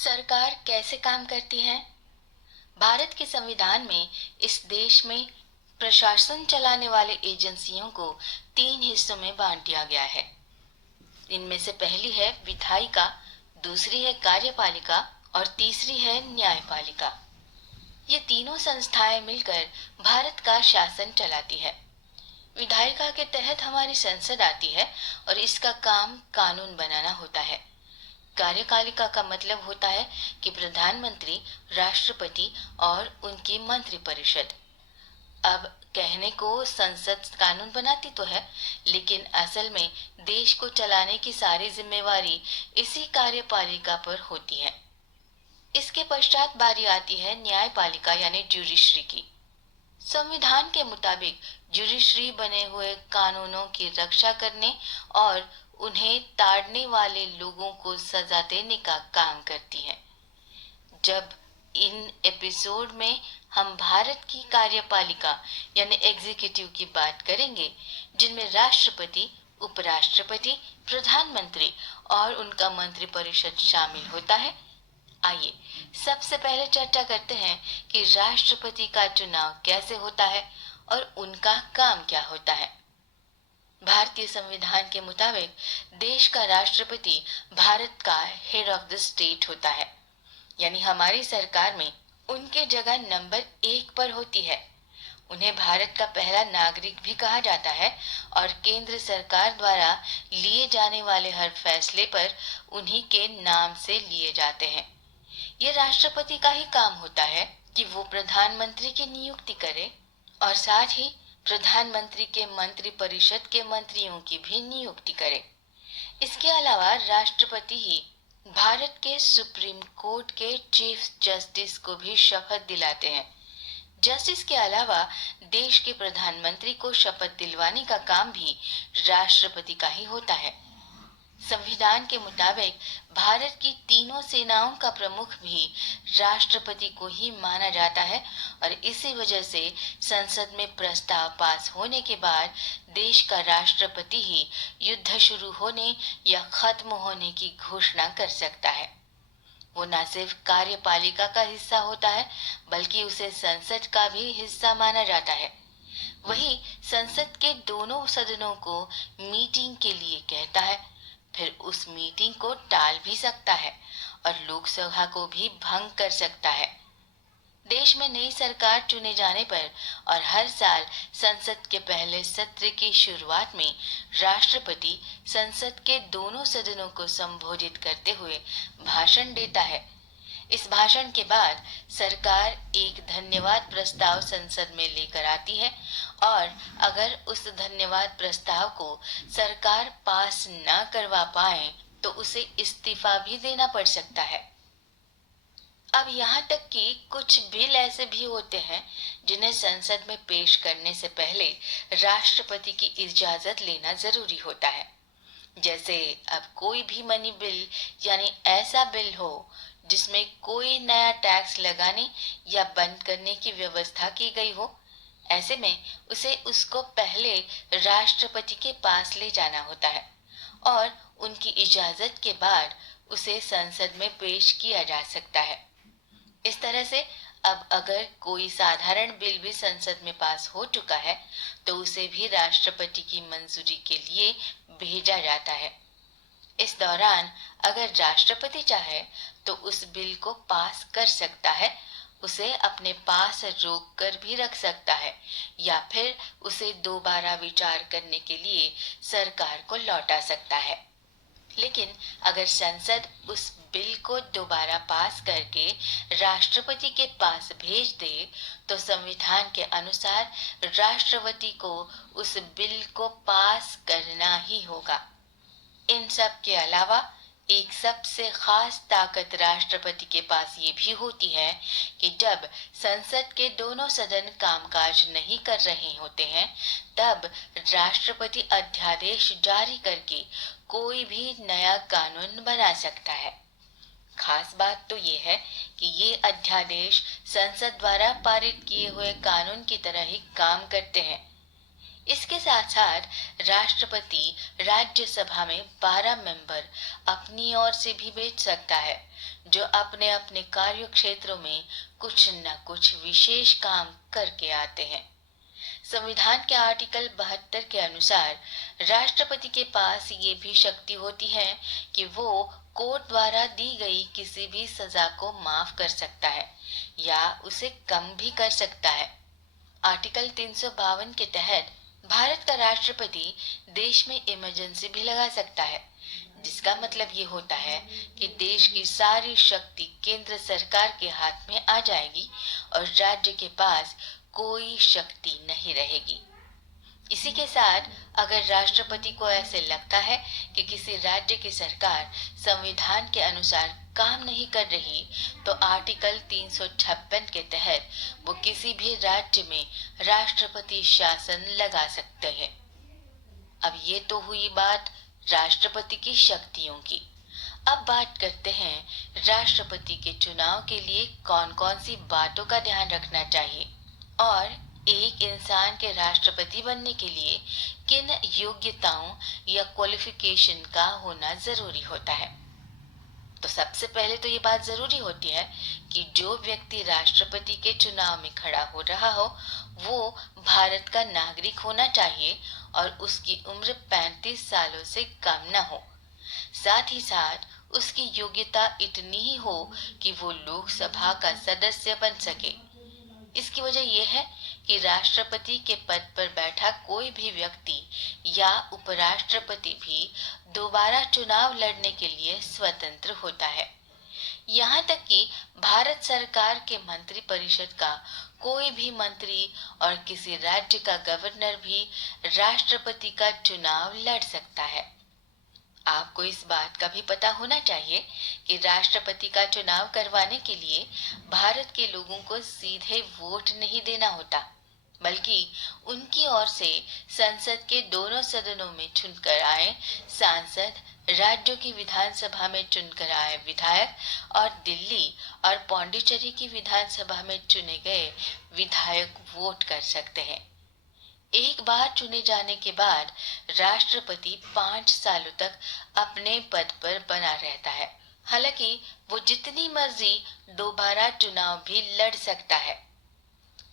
सरकार कैसे काम करती है? भारत के संविधान में इस देश में प्रशासन चलाने वाले एजेंसियों को 3 हिस्सों में बांट दिया गया है। इनमें से पहली है विधायिका, दूसरी है कार्यपालिका और तीसरी है न्यायपालिका। ये तीनों संस्थाएं मिलकर भारत का शासन चलाती है। विधायिका के तहत हमारी संसद आती है और इसका काम कानून बनाना होता है। कार्यपालिका का मतलब होता है कि प्रधानमंत्री, राष्ट्रपति और उनकी मंत्रिपरिषद। अब कहने को संसद कानून बनाती तो है, लेकिन असल में देश को चलाने की सारी जिम्मेवारी इसी कार्यपालिका पर होती है। इसके पश्चात बारी आती है न्यायपालिका यानी ज्यूडिशरी की। संविधान के मुताबिक ज्यूडिशरी बने हुए कानूनों की रक्षा करने और उन्हें ताड़ने वाले लोगों को सजा देने का काम करती है। जब इन एपिसोड में हम भारत की कार्यपालिका यानी एग्जीक्यूटिव की बात करेंगे, जिनमें राष्ट्रपति, उपराष्ट्रपति, प्रधानमंत्री और उनका मंत्रिपरिषद शामिल होता है। आइए सबसे पहले चर्चा करते हैं कि राष्ट्रपति का चुनाव कैसे होता है और उनका काम क्या होता है। भारतीय संविधान के मुताबिक देश का राष्ट्रपति भारत का हेड ऑफ द स्टेट होता है, यानी हमारी सरकार में उनकी जगह नंबर 1 पर होती है। उन्हें भारत का पहला नागरिक भी कहा जाता है और केंद्र सरकार द्वारा लिए जाने वाले हर फैसले पर उन्हीं के नाम से लिए जाते हैं। ये राष्ट्रपति का ही काम होता है कि वो प्रधानमंत्री की नियुक्ति करे और साथ ही प्रधानमंत्री के मंत्रिपरिषद के मंत्रियों की भी नियुक्ति करे। इसके अलावा राष्ट्रपति ही भारत के सुप्रीम कोर्ट के चीफ जस्टिस को भी शपथ दिलाते हैं। जस्टिस के अलावा देश के प्रधानमंत्री को शपथ दिलवाने का काम भी राष्ट्रपति का ही होता है। संविधान के मुताबिक भारत की तीनों सेनाओं का प्रमुख भी राष्ट्रपति को ही माना जाता है और इसी वजह से संसद में प्रस्ताव पास होने के बाद देश का राष्ट्रपति ही युद्ध शुरू होने या खत्म होने की घोषणा कर सकता है। वो न सिर्फ कार्यपालिका का हिस्सा होता है, बल्कि उसे संसद का भी हिस्सा माना जाता है। वही संसद के दोनों सदनों को मीटिंग के लिए कहता है, फिर उस मीटिंग को टाल भी सकता है और लोकसभा को भी भंग कर सकता है। देश में नई सरकार चुने जाने पर और हर साल संसद के पहले सत्र की शुरुआत में राष्ट्रपति संसद के दोनों सदनों को संबोधित करते हुए भाषण देता है। इस भाषण के बाद सरकार एक धन्यवाद प्रस्ताव संसद में लेकर आती है और अगर उस धन्यवाद प्रस्ताव को सरकार पास न करवा पाए तो उसे इस्तीफा भी देना पड़ सकता है। अब यहाँ तक कि कुछ बिल ऐसे भी होते हैं जिन्हें संसद में पेश करने से पहले राष्ट्रपति की इजाजत लेना जरूरी होता है। जैसे अब कोई भी मनी बिल यानी ऐसा बिल हो जिसमें कोई नया टैक्स लगाने या बंद करने की व्यवस्था की गई हो, ऐसे में उसे उसको पहले राष्ट्रपति के पास ले जाना होता है और उनकी इजाजत के बाद उसे संसद में पेश किया जा सकता है। इस तरह से अब अगर कोई साधारण बिल भी संसद में पास हो चुका है तो उसे भी राष्ट्रपति की मंजूरी के लिए भेजा जाता है। इस दौरान अगर राष्ट्रपति चाहे तो उस बिल को पास कर सकता है, उसे अपने पास रोक कर भी रख सकता है या फिर उसे दोबारा विचार करने के लिए सरकार को लौटा सकता है। लेकिन अगर संसद उस बिल को दोबारा पास करके राष्ट्रपति के पास भेज दे तो संविधान के अनुसार राष्ट्रपति को उस बिल को पास करना ही होगा। इन सब के अलावा एक सबसे खास ताकत राष्ट्रपति के पास ये भी होती है कि जब संसद के दोनों सदन कामकाज नहीं कर रहे होते हैं तब राष्ट्रपति अध्यादेश जारी करके कोई भी नया कानून बना सकता है। खास बात तो ये है कि ये अध्यादेश संसद द्वारा पारित किए हुए कानून की तरह ही काम करते हैं। इसके साथ साथ राष्ट्रपति राज्यसभा में 12 मेंबर अपनी ओर से भी भेज सकता है, जो अपने अपने कार्य क्षेत्रों में कुछ न कुछ विशेष काम करके आते हैं। संविधान के आर्टिकल 72 के अनुसार राष्ट्रपति के पास ये भी शक्ति होती है कि वो कोर्ट द्वारा दी गई किसी भी सजा को माफ कर सकता है या उसे कम भी कर सकता है। आर्टिकल 352 के तहत भारत का राष्ट्रपति देश में इमरजेंसी भी लगा सकता है, जिसका मतलब ये होता है कि देश की सारी शक्ति केंद्र सरकार के हाथ में आ जाएगी और राज्य के पास कोई शक्ति नहीं रहेगी। इसी के साथ अगर राष्ट्रपति को ऐसे लगता है कि किसी राज्य की सरकार संविधान के अनुसार काम नहीं कर रही, तो आर्टिकल 356 के तहत वो किसी भी राज्य में राष्ट्रपति शासन लगा सकते हैं। अब ये तो हुई बात राष्ट्रपति की शक्तियों की। अब बात करते हैं राष्ट्रपति के चुनाव के लिए कौन कौन सी बातों का ध्यान रखना चाहिए और एक इंसान के राष्ट्रपति बनने के लिए किन योग्यताओं या क्वालिफिकेशन का होना जरूरी होता है। तो सबसे पहले तो ये बात जरूरी होती है कि जो व्यक्ति राष्ट्रपति के चुनाव में खड़ा हो रहा हो वो भारत का नागरिक होना चाहिए और उसकी उम्र 35 सालों से कम न हो। साथ ही साथ उसकी योग्यता इतनी ही हो कि वो लोकसभा का सदस्य बन सके। इसकी वजह यह है कि राष्ट्रपति के पद पर बैठा कोई भी व्यक्ति या उपराष्ट्रपति भी दोबारा चुनाव लड़ने के लिए स्वतंत्र होता है। यहाँ तक कि भारत सरकार के मंत्री परिषद का कोई भी मंत्री और किसी राज्य का गवर्नर भी राष्ट्रपति का चुनाव लड़ सकता है। आपको इस बात का भी पता होना चाहिए कि राष्ट्रपति का चुनाव करवाने के लिए भारत के लोगों को सीधे वोट नहीं देना होता, बल्कि उनकी ओर से संसद के दोनों सदनों में चुनकर आए सांसद, राज्यों की विधानसभा में चुनकर आए विधायक और दिल्ली और पौंडीचेरी की विधानसभा में चुने गए विधायक वोट कर सकते हैं। एक बार चुने जाने के बाद राष्ट्रपति 5 सालों तक अपने पद पर बना रहता है। हालांकि वो जितनी मर्जी दोबारा चुनाव भी लड़ सकता है।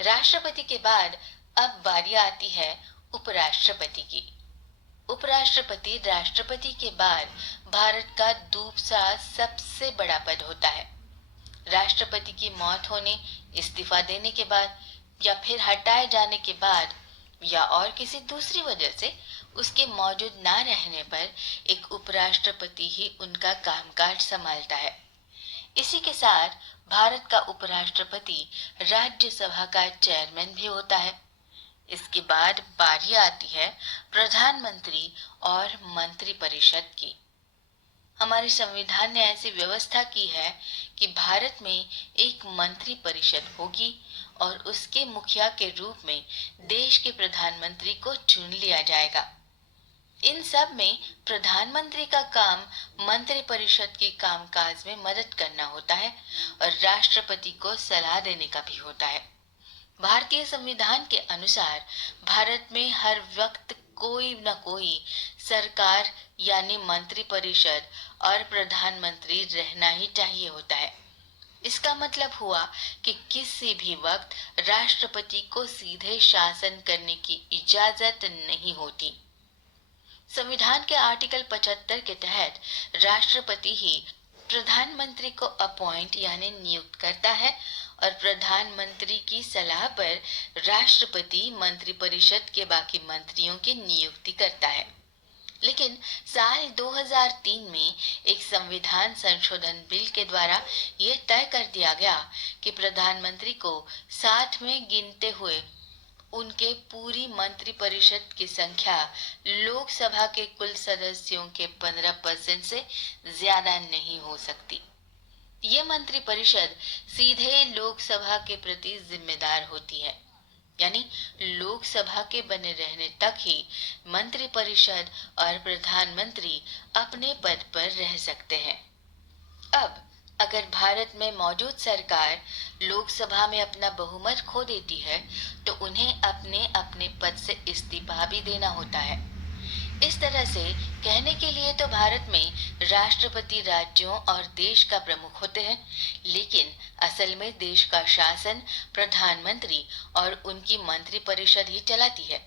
राष्ट्रपति के बाद अब बारी आती है उपराष्ट्रपति की। उपराष्ट्रपति राष्ट्रपति के बाद भारत का दूसरा सबसे बड़ा पद होता है। राष्ट्रपति की मौत होने, इस्तीफा देने के बाद या फिर हटाए जाने के बाद या और किसी दूसरी वजह से उसके मौजूद ना रहने पर एक उपराष्ट्रपति ही उनका कामकाज संभालता है। इसी के साथ भारत का उपराष्ट्रपति राज्यसभा का चेयरमैन भी होता है। इसके बाद बारी आती है प्रधानमंत्री और मंत्रिपरिषद की। हमारे संविधान ने ऐसी व्यवस्था की है कि भारत में एक मंत्री परिषद होगी और उसके मुखिया के रूप में देश के प्रधानमंत्री को चुन लिया जाएगा। इन सब में प्रधानमंत्री का काम मंत्री परिषद के कामकाज में मदद करना होता है और राष्ट्रपति को सलाह देने का भी होता है। भारतीय संविधान के अनुसार भारत में हर वक्त कोई न कोई सरकार यानी मंत्री परिषद और प्रधानमंत्री रहना ही चाहिए होता है। इसका मतलब हुआ कि किसी भी वक्त राष्ट्रपति को सीधे शासन करने की इजाजत नहीं होती। संविधान के आर्टिकल 75 के तहत राष्ट्रपति ही प्रधानमंत्री को अपॉइंट यानी नियुक्त करता है और प्रधानमंत्री की सलाह पर राष्ट्रपति मंत्रिपरिषद के बाकी मंत्रियों की नियुक्ति करता है। लेकिन साल 2003 में एक संविधान संशोधन बिल के द्वारा यह तय कर दिया गया कि प्रधानमंत्री को साथ में गिनते हुए उनके पूरी मंत्रिपरिषद की संख्या लोकसभा के कुल सदस्यों के 15% से ज्यादा नहीं हो सकती। ये मंत्रिपरिषद सीधे लोकसभा के प्रति जिम्मेदार होती है, यानी लोकसभा के बने रहने तक ही मंत्रिपरिषद और प्रधानमंत्री अपने पद पर रह सकते हैं। अब अगर भारत में मौजूद सरकार लोकसभा में अपना बहुमत खो देती है तो उन्हें अपने अपने पद से इस्तीफा भी देना होता है। इस तरह से कहने के लिए तो भारत में राष्ट्रपति राज्यों और देश का प्रमुख होते हैं, लेकिन असल में देश का शासन प्रधानमंत्री और उनकी मंत्रिपरिषद ही चलाती है।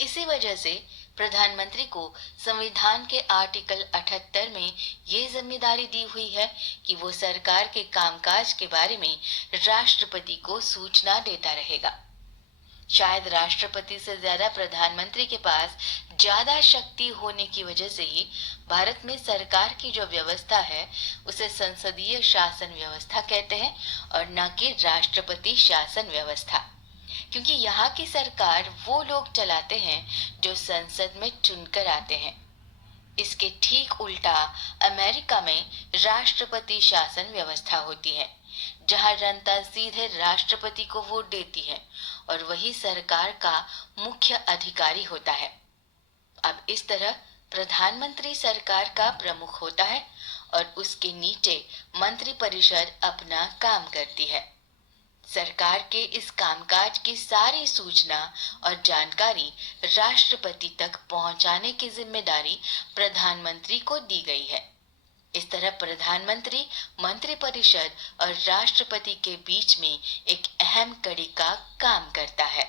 इसी वजह से प्रधानमंत्री को संविधान के आर्टिकल 78 में ये जिम्मेदारी दी हुई है कि वो सरकार के कामकाज के बारे में राष्ट्रपति को सूचना देता रहेगा। शायद राष्ट्रपति से ज्यादा प्रधानमंत्री के पास ज्यादा शक्ति होने की वजह से ही भारत में सरकार की जो व्यवस्था है उसे संसदीय शासन व्यवस्था कहते हैं और न कि राष्ट्रपति शासन व्यवस्था, क्योंकि यहाँ की सरकार वो लोग चलाते हैं जो संसद में चुनकर आते हैं। इसके ठीक उल्टा अमेरिका में राष्ट्रपति शासन व्यवस्था होती है, जहां जनता सीधे राष्ट्रपति को वोट देती है और वही सरकार का मुख्य अधिकारी होता है। अब इस तरह प्रधानमंत्री सरकार का प्रमुख होता है और उसके नीचे मंत्रिपरिषद अपना काम करती है। सरकार के इस कामकाज की सारी सूचना और जानकारी राष्ट्रपति तक पहुंचाने की जिम्मेदारी प्रधानमंत्री को दी गई है। इस तरह प्रधानमंत्री मंत्रिपरिषद और राष्ट्रपति के बीच में एक अहम कड़ी का काम करता है।